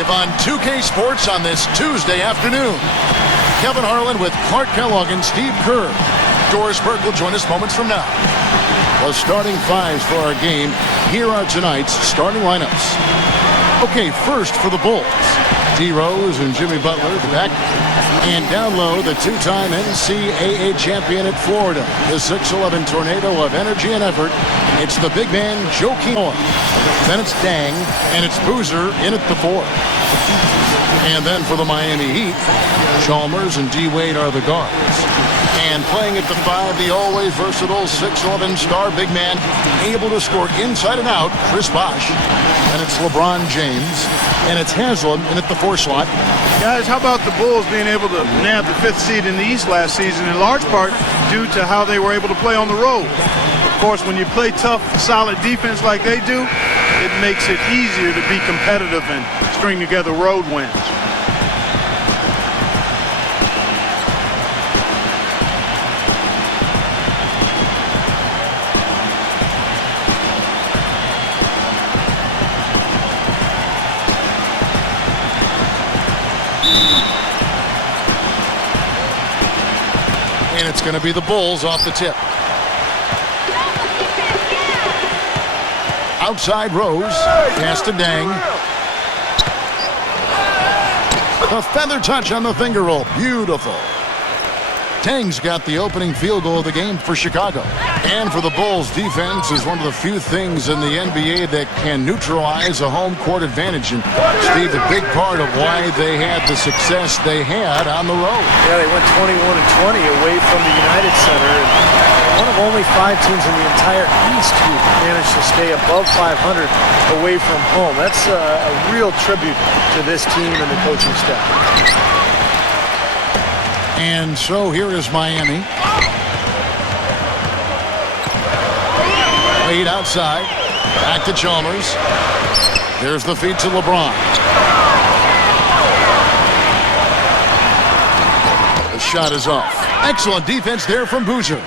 live on 2K Sports on this Tuesday afternoon. Kevin Harlan with Clark Kellogg and Steve Kerr. Doris Burke will join us moments from now. The starting fives for our game. Here are tonight's starting lineups. Okay, first for the Bulls. D. Rose and Jimmy Butler at the back. And down low, the two-time NCAA champion at Florida. The 6'11 tornado of energy and effort. It's the big man, Joakim. Then it's Dang, and it's Boozer in at the 4. And then for the Miami Heat, Chalmers and D. Wade are the guards. And playing at the 5, the always versatile 6'11 star big man, able to score inside and out, Chris Bosh. And it's LeBron James. And it's Haslam in at the 4 slot. Guys, how about the Bulls being able to nab the 5th seed in the East last season, in large part due to how they were able to play on the road. Of course, when you play tough, solid defense like they do, it makes it easier to be competitive and string together road wins. And it's going to be the Bulls off the tip. Outside Rose, pass to Dang. A feather touch on the finger roll, beautiful. Dang's got the opening field goal of the game for Chicago. And for the Bulls, defense is one of the few things in the NBA that can neutralize a home court advantage. And Steve, a big part of why they had the success they had on the road. Yeah, they went 21-20 away from the United Center. And one of only 5 teams in the entire East who managed to stay above 500 away from home. That's a real tribute to this team and the coaching staff. And so here is Miami. Wade outside. Back to Chalmers. There's the feed to LeBron. The shot is off. Excellent defense there from Boozer.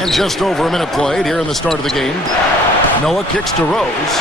And just over a minute played here in the start of the game. Noah kicks to Rose.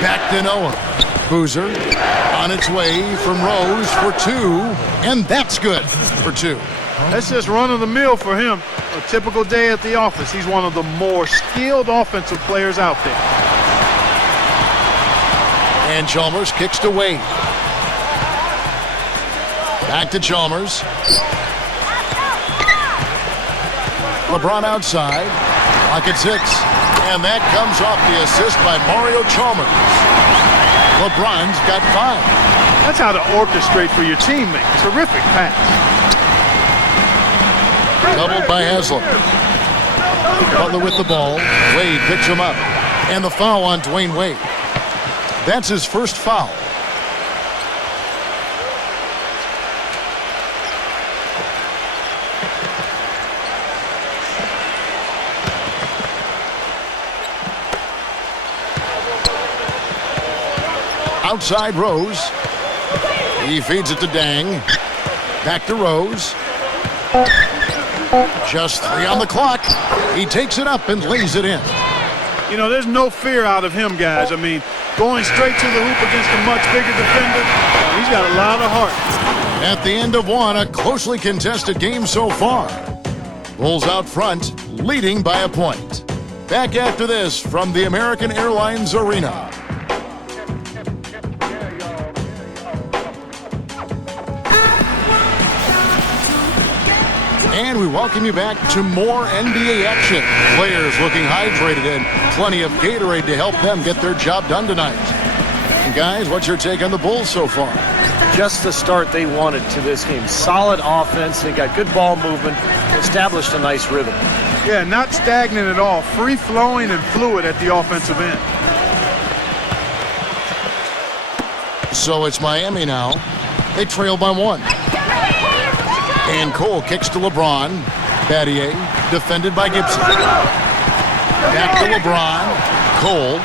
Back to Noah. Boozer on its way from Rose for 2, and that's good for 2. That's just run-of-the-mill for him. A typical day at the office. He's one of the more skilled offensive players out there. And Chalmers kicks to Wade. Back to Chalmers. LeBron outside. Clock at 6. And that comes off the assist by Mario Chalmers. LeBron's got 5. That's how to orchestrate for your teammate. Terrific pass. Doubled by Haslam. Butler with the ball. Wade picks him up. And the foul on Dwayne Wade. That's his first foul. Outside Rose. He feeds it to Dang. Back to Rose. Just 3 on the clock. He takes it up and lays it in. You know, there's no fear out of him, guys. I mean, going straight to the hoop against a much bigger defender, he's got a lot of heart. At the end of 1, a closely contested game so far. Bulls out front, leading by a point. Back after this from the American Airlines Arena. And we welcome you back to more NBA action. Players looking hydrated and plenty of Gatorade to help them get their job done tonight. And guys, what's your take on the Bulls so far? Just the start they wanted to this game. Solid offense. They got good ball movement. Established a nice rhythm. Yeah, not stagnant at all. Free-flowing and fluid at the offensive end. So it's Miami now. They trail by 1. And Cole kicks to LeBron. Battier defended by Gibson. Back to LeBron. Cole.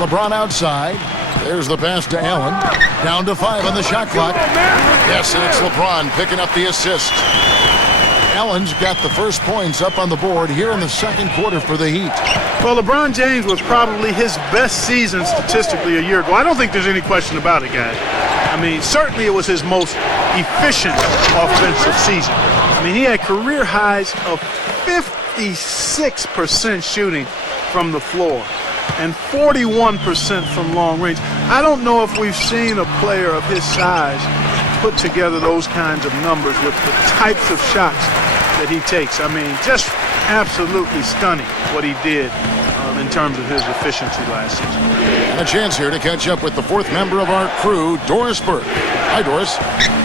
LeBron outside. There's the pass to Allen. Down to 5 on the shot clock. Yes, and it's LeBron picking up the assist. Allen's got the first points up on the board here in the second quarter for the Heat. Well, LeBron James was probably his best season statistically a year ago. I don't think there's any question about it, guys. I mean, certainly it was his most efficient offensive season. I mean, he had career highs of 56% shooting from the floor and 41% from long range. I don't know if we've seen a player of his size put together those kinds of numbers with the types of shots that he takes. I mean, just absolutely stunning what he did in terms of his efficiency last season. And a chance here to catch up with the fourth member of our crew, Doris Burke. Hi, Doris.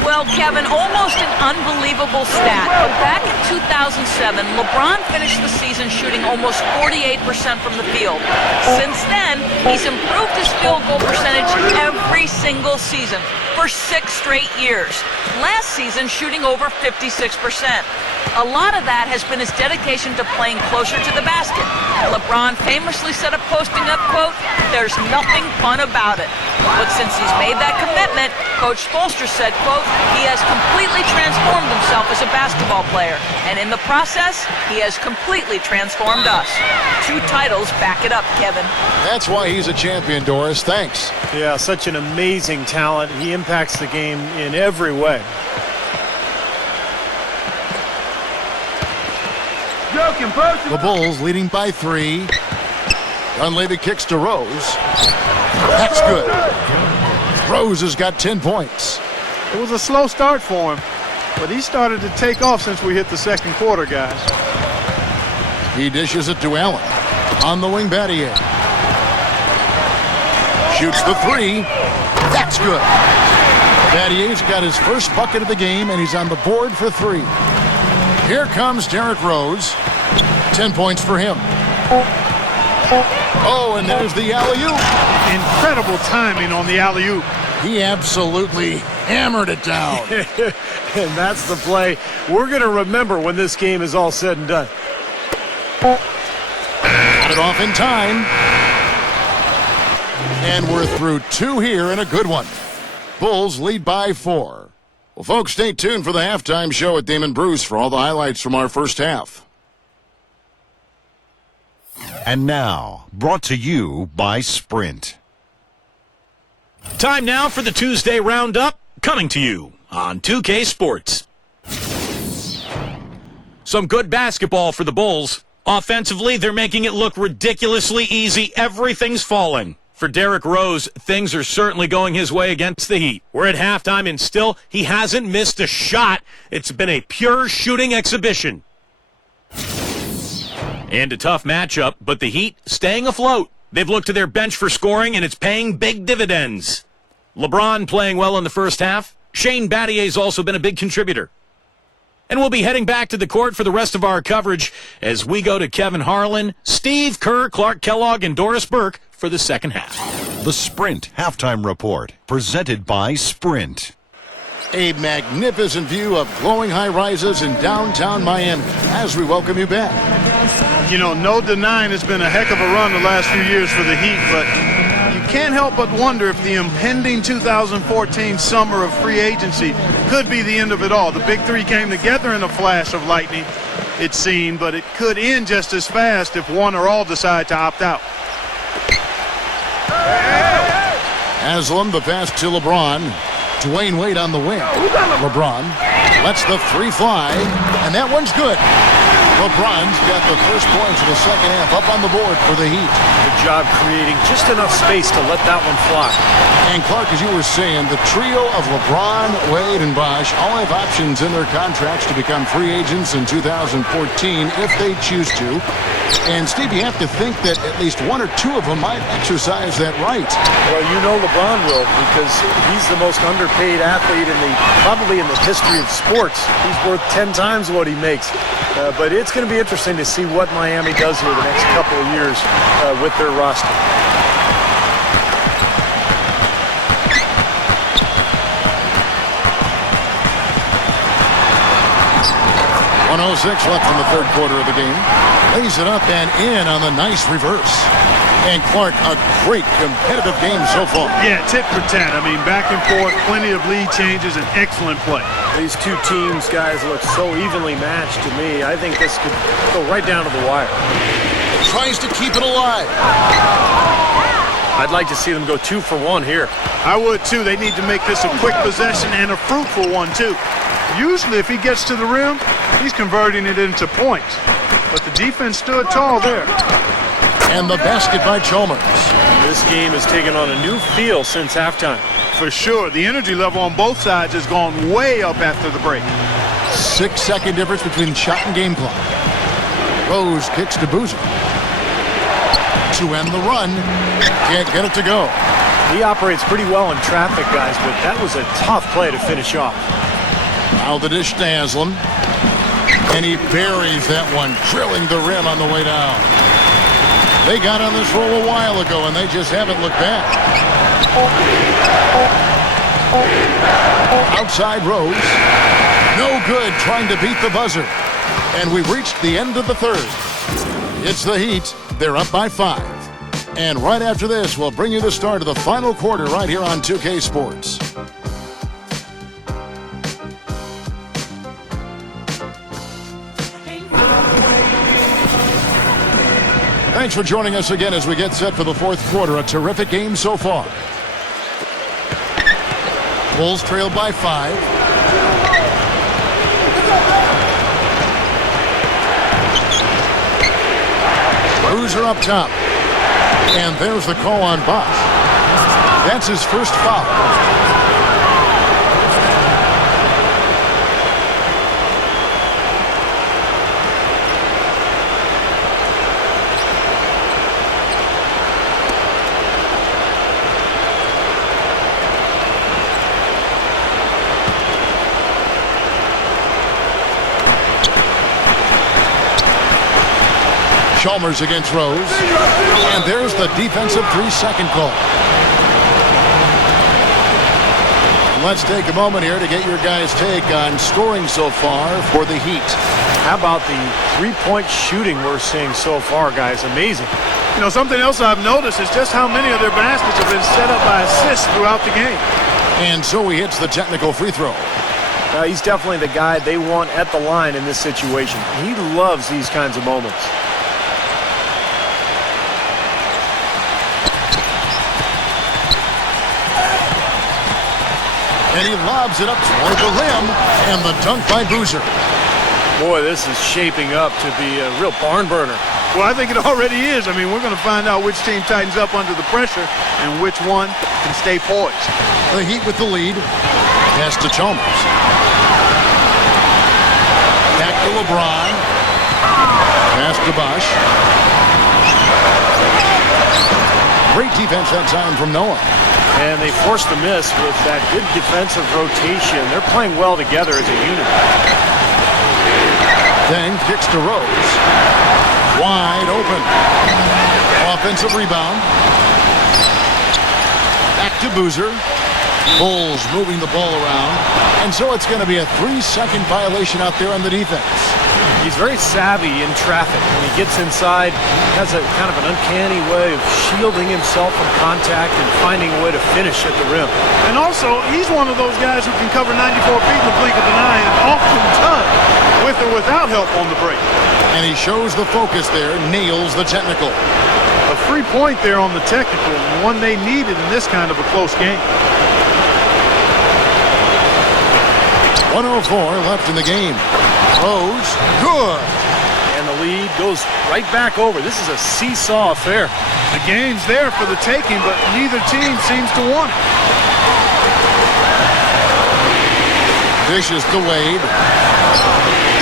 Well, Kevin, almost an unbelievable stat, but back in 2007, LeBron finished the season shooting almost 48% from the field. Since then, he's improved his field goal percentage every single season for 6 straight years. Last season, shooting over 56%. A lot of that has been his dedication to playing closer to the basket. LeBron famously said a posting up quote, "There's nothing fun about it." But since he's made that commitment, Coach Spoelstra said, quote, "He has completely transformed himself as a basketball player. And in the process, he has completely transformed us." 2 titles back it up, Kevin. That's why he's a champion, Doris. Thanks. Yeah, such an amazing talent. He impacts the game in every way. The Bulls leading by 3. Dunleavy kicks to Rose. That's good. Rose has got 10 points. It was a slow start for him, but he started to take off since we hit the second quarter, guys. He dishes it to Allen. On the wing, Battier. Shoots the 3. That's good. Battier's got his first bucket of the game, and he's on the board for 3. Here comes Derrick Rose. 10 points for him. Oh, and there's the alley-oop. Incredible timing on the alley-oop. He absolutely hammered it down. And that's the play we're going to remember when this game is all said and done. Got it off in time. And we're through 2 here and a good one. Bulls lead by 4. Well, folks, stay tuned for the halftime show at Damon Bruce for all the highlights from our first half. And now, brought to you by Sprint. Time now for the Tuesday Roundup, coming to you on 2K Sports. Some good basketball for the Bulls. Offensively, they're making it look ridiculously easy. Everything's falling. For Derrick Rose, things are certainly going his way against the Heat. We're at halftime, and still, he hasn't missed a shot. It's been a pure shooting exhibition. And a tough matchup, but the Heat staying afloat. They've looked to their bench for scoring, and it's paying big dividends. LeBron playing well in the first half. Shane Battier's also been a big contributor. And we'll be heading back to the court for the rest of our coverage as we go to Kevin Harlan, Steve Kerr, Clark Kellogg, and Doris Burke for the second half. The Sprint Halftime Report, presented by Sprint. A magnificent view of glowing high-rises in downtown Miami as we welcome you back. You know, no denying it's been a heck of a run the last few years for the Heat, but you can't help but wonder if the impending 2014 summer of free agency could be the end of it all. The big 3 came together in a flash of lightning, it seemed, but it could end just as fast if one or all decide to opt out. Haslam, the pass to LeBron. Dwayne Wade on the wing. LeBron lets the 3 fly, and that one's good. LeBron's got the first points of the second half up on the board for the Heat. Good job creating just enough space to let that one fly. And Clark, as you were saying, the trio of LeBron, Wade, and Bosh all have options in their contracts to become free agents in 2014 if they choose to. And Steve, you have to think that at least 1 or 2 of them might exercise that right. Well, you know LeBron will, because he's the most underpaid athlete probably in the history of sports. He's worth 10 times what he makes. But it's going to be interesting to see what Miami does here the next couple of years with their roster. 1:06 left in the third quarter of the game. Lays it up and in on the nice reverse. And Clark, a great competitive game so far. Yeah, tit for tat. I mean, back and forth, plenty of lead changes, and excellent play. These two teams, guys, look so evenly matched to me. I think this could go right down to the wire. Tries to keep it alive. I'd like to see them go 2 for 1 here. I would, too. They need to make this a quick possession and a fruitful one, too. Usually, if he gets to the rim, he's converting it into points. But the defense stood tall there. And the basket by Chalmers. This game has taken on a new feel since halftime. For sure. The energy level on both sides has gone way up after the break. 6-second difference between shot and game clock. Rose kicks to Boozer. To end the run. Can't get it to go. He operates pretty well in traffic, guys, but that was a tough play to finish off. Now the dish to Haslam. And he buries that one, drilling the rim on the way down. They got on this roll a while ago, and they just haven't looked back. Outside Rose. No good trying to beat the buzzer. And we've reached the end of the third. It's the Heat. They're up by 5. And right after this, we'll bring you the start of the final quarter right here on 2K Sports. Thanks for joining us again as we get set for the fourth quarter. A terrific game so far. Bulls trail by 5. Boozer up top. And there's the call on Bosch. That's his first foul. Chalmers against Rose. And there's the defensive 3-second call. Let's take a moment here to get your guys' take on scoring so far for the Heat. How about the three-point shooting we're seeing so far, guys? Amazing. You know, something else I've noticed is just how many of their baskets have been set up by assists throughout the game. And so he hits the technical free throw. He's definitely the guy they want at the line in this situation. He loves these kinds of moments. And he lobs it up toward the rim, and the dunk by Boozer. Boy, this is shaping up to be a real barn burner. Well, I think it already is. I mean, we're going to find out which team tightens up under the pressure and which one can stay poised. The Heat with the lead. Pass to Chalmers. Back to LeBron. Pass to Bosch. Great defense that time from Noah. And they forced the miss with that good defensive rotation. They're playing well together as a unit. Then kicks to Rose. Wide open. Offensive rebound. Back to Boozer. Bulls moving the ball around. And so it's going to be a 3-second violation out there on the defense. He's very savvy in traffic. When he gets inside, has a kind of an uncanny way of shielding himself from contact and finding a way to finish at the rim. And also, he's one of those guys who can cover 94 feet in the blink of an eye and often does, with or without help on the break. And he shows the focus there, nails the technical. A free point there on the technical, one they needed in this kind of a close game. 1:04 left in the game. Rose, good. And the lead goes right back over. This is a seesaw affair. The game's there for the taking, but neither team seems to want it. Dishes to Wade.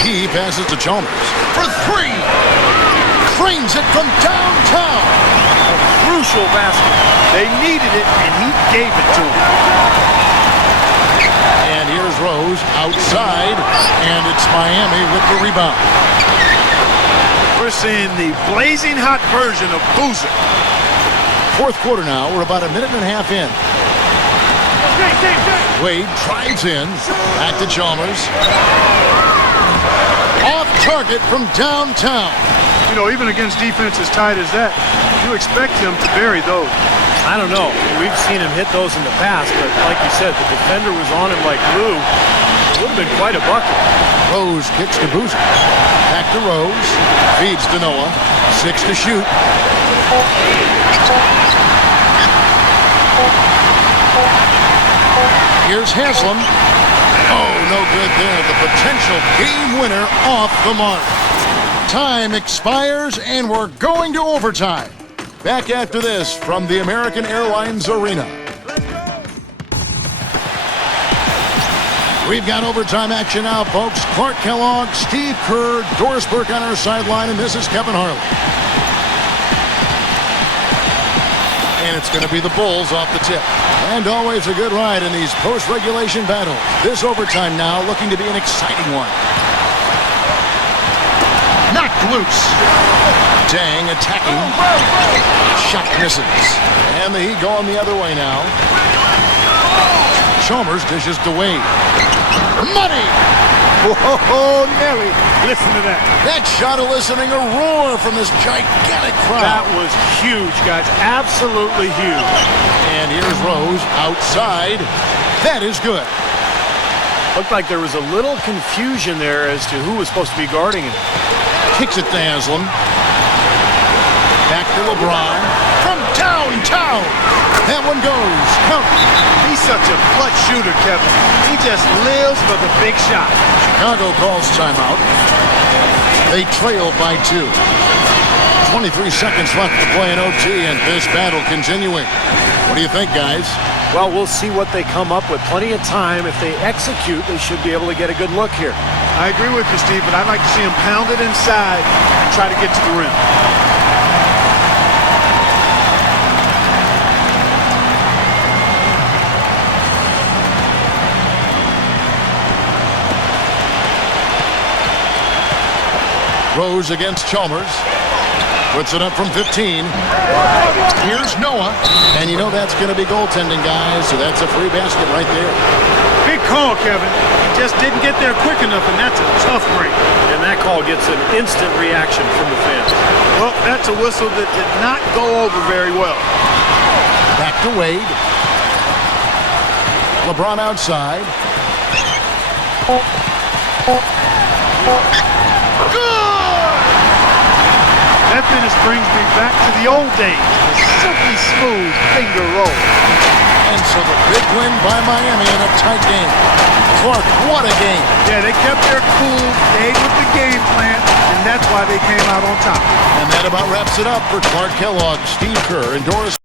He passes to Chalmers. For 3. Cranes it from downtown. A crucial basket. They needed it, and he gave it to them. And here's Rose outside, and it's Miami with the rebound. We're seeing the blazing hot version of Boozer. Fourth quarter now. We're about a minute and a half in. Wade drives in. Back to Chalmers. Off target from downtown. You know, even against defense as tight as that, you expect him to bury those. I don't know. We've seen him hit those in the past, but like you said, the defender was on him like glue. It would have been quite a bucket. Rose kicks to Boozer. Back to Rose. Feeds to Noah. 6 to shoot. Here's Haslam. Oh, no good there. The potential game winner off the mark. Time expires, and we're going to overtime. Back after this from the American Airlines Arena. We've got overtime action now, folks. Clark Kellogg, Steve Kerr, Doris Burke on our sideline, and this is Kevin Harlan. And it's going to be the Bulls off the tip. And always a good ride in these post-regulation battles. This overtime now looking to be an exciting one. Knocked loose. Dang attacking. Shot misses. And the Heat going the other way now. Chalmers dishes to Wade. Money! Whoa, Nelly. Listen to that. That shot eliciting a roar from this gigantic crowd. That was huge, guys. Absolutely huge. And here's Rose outside. That is good. Looked like there was a little confusion there as to who was supposed to be guarding him. Kicks it to Haslam. Back to LeBron. From downtown. That one goes. Count. He's such a clutch shooter, Kevin. He just lives for the big shot. Chicago calls timeout. They trail by 2. 23 seconds left to play in OT, and this battle continuing. What do you think, guys? Well, we'll see what they come up with. Plenty of time. If they execute, they should be able to get a good look here. I agree with you, Steve, but I'd like to see him pound it inside and try to get to the rim. Rose against Chalmers. Puts it up from 15. Here's Noah. And you know that's going to be goaltending, guys, so that's a free basket right there. Big call, Kevin. He just didn't get there quick enough, and that's a tough break. And that call gets an instant reaction from the fans. Well, that's a whistle that did not go over very well. Back to Wade. LeBron outside. That finish brings me back to the old days. A silky smooth finger roll. And so the big win by Miami in a tight game. Clark, what a game. Yeah, they kept their cool, stayed with the game plan, and that's why they came out on top. And that about wraps it up for Clark Kellogg, Steve Kerr, and Doris